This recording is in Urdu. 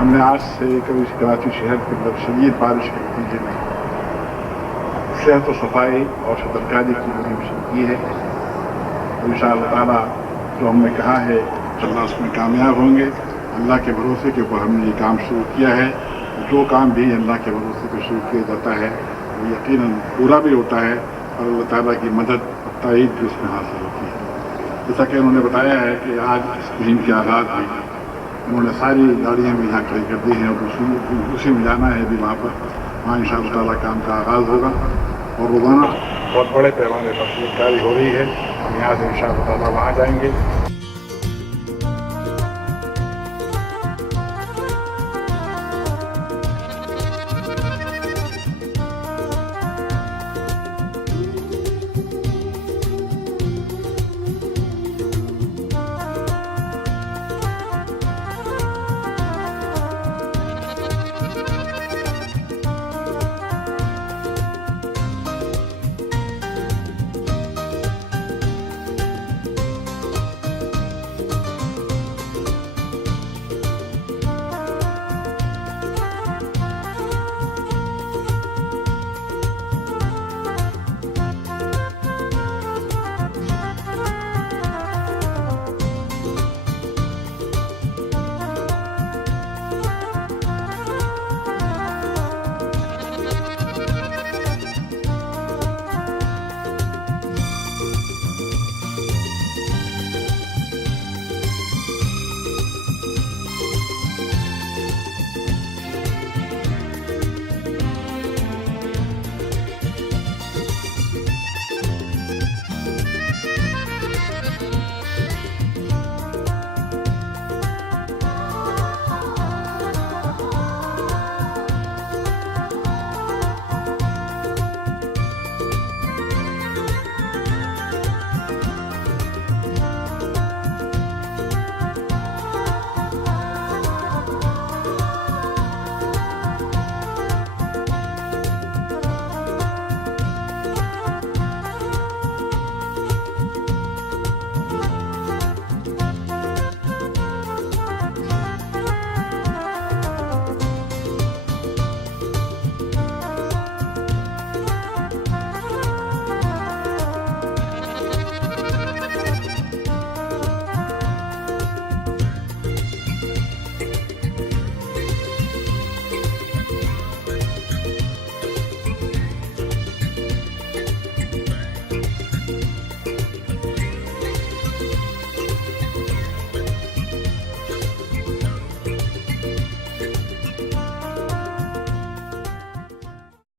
ہم نے آج سے کبھی کراچی شہر کے اندر شدید بارش کے نتیجے میں صحت و صفائی اور شترکاری کی مہم شروع کی ہے. ان شاء اللہ تعالیٰ جو ہم نے کہا ہے اللہ اس میں کامیاب ہوں گے. اللہ کے بھروسے کے اوپر ہم نے یہ کام شروع کیا ہے. جو کام بھی اللہ کے بھروسے پہ شروع کیا جاتا ہے وہ یقیناً پورا بھی ہوتا ہے اور اللہ تعالیٰ کی مدد اور تائید بھی اس میں حاصل ہوتی ہے. جیسا کہ انہوں نے بتایا ہے کہ آج اس مہم کے آغاز میں انہوں نے ساری گاڑیاں بھی یہاں کھڑی کر دی ہیں اور دوسری میں جانا ہے بھی وہاں ان شاء اللہ تعالیٰ کام کا آغاز ہوگا اور روزانہ بہت بڑے پیمانے پر کاری ہو رہی ہے. ہم یہاں سے ان شاء اللہ تعالیٰ وہاں جائیں گے.